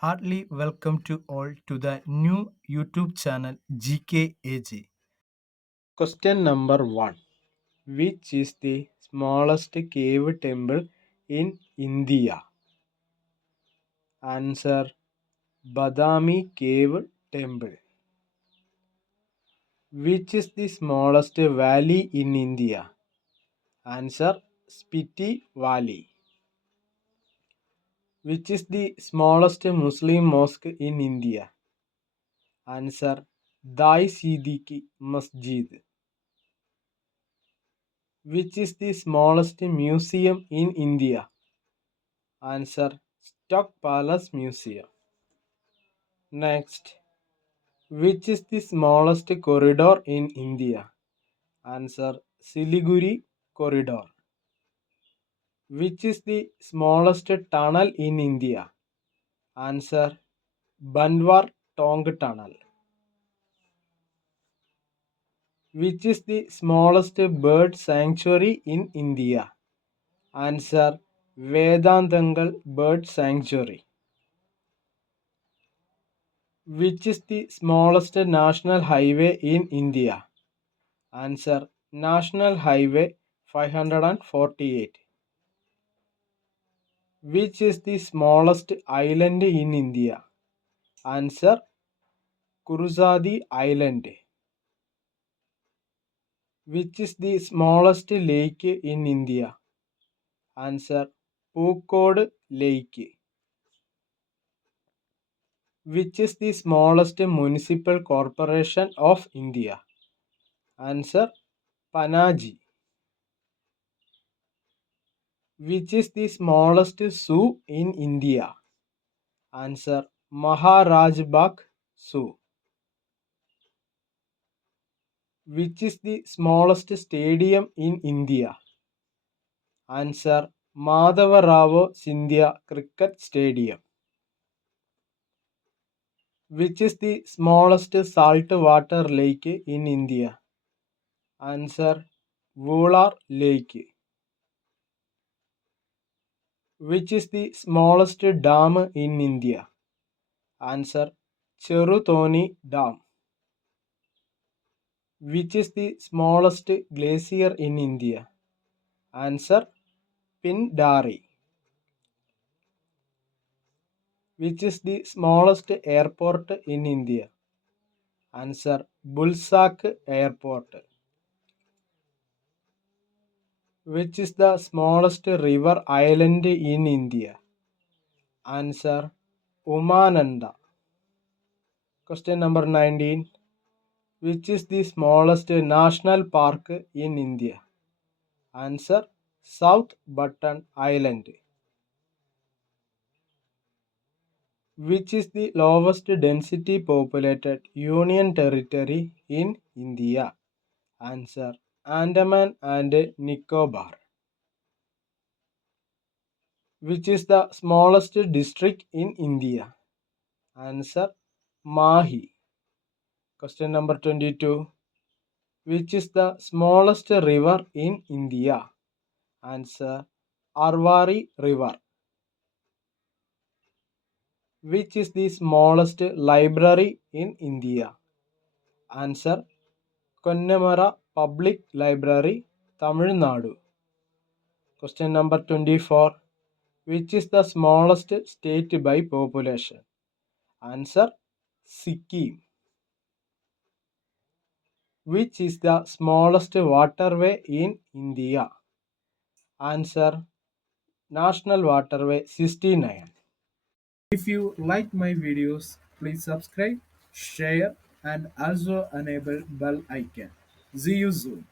Heartily welcome to all to the new YouTube channel GKAG. Question number 1. Which is the smallest cave temple in India? Answer: Badami Cave Temple. Which is the smallest valley in India? Answer: Spiti Valley. Which is the smallest Muslim mosque in India? Answer: Dai Siddiqui Masjid. Which is the smallest museum in India? Answer: Stock Palace Museum. Next, which is the smallest corridor in India? Answer: Siliguri Corridor. Which is the smallest tunnel in India? Answer: Banwar Tong Tunnel. Which is the smallest bird sanctuary in India? Answer: Vedantangal Bird Sanctuary. Which is the smallest national highway in India? Answer: National Highway 548. Which is the smallest island in India? Answer: Kurusadi Island. Which is the smallest lake in India? Answer: Pukod Lake. Which is the smallest municipal corporation of India? Answer: Panaji. Which is the smallest zoo in India? Answer: Maharaj Bagh Zoo. Which is the smallest stadium in India? Answer: Madhava Rao Sindhya Cricket Stadium. Which is the smallest saltwater lake in India? Answer: Vular Lake. Which is the smallest dam in India? Answer: Cherutoni Dam. Which is the smallest glacier in India? Answer: Pindari. Which is the smallest airport in India? Answer: Bulsak Airport. Which is the smallest river island in India? Answer: Umananda. Question number 19. Which is the smallest national park in India? Answer: South Button Island. Which is the lowest density populated union territory in India? Answer: Andaman and Nicobar. Which is the smallest district in India? Answer: Mahi. Question number 22. Which is the smallest river in India? Answer: Arwari River. Which is the smallest library in India? Answer: Konnamara Public Library, Tamil Nadu. Question number 24. Which is the smallest state by population? Answer: Sikkim. Which is the smallest waterway in India? Answer: National Waterway 69. If you like my videos, please subscribe, share, and also enable bell icon. See you soon.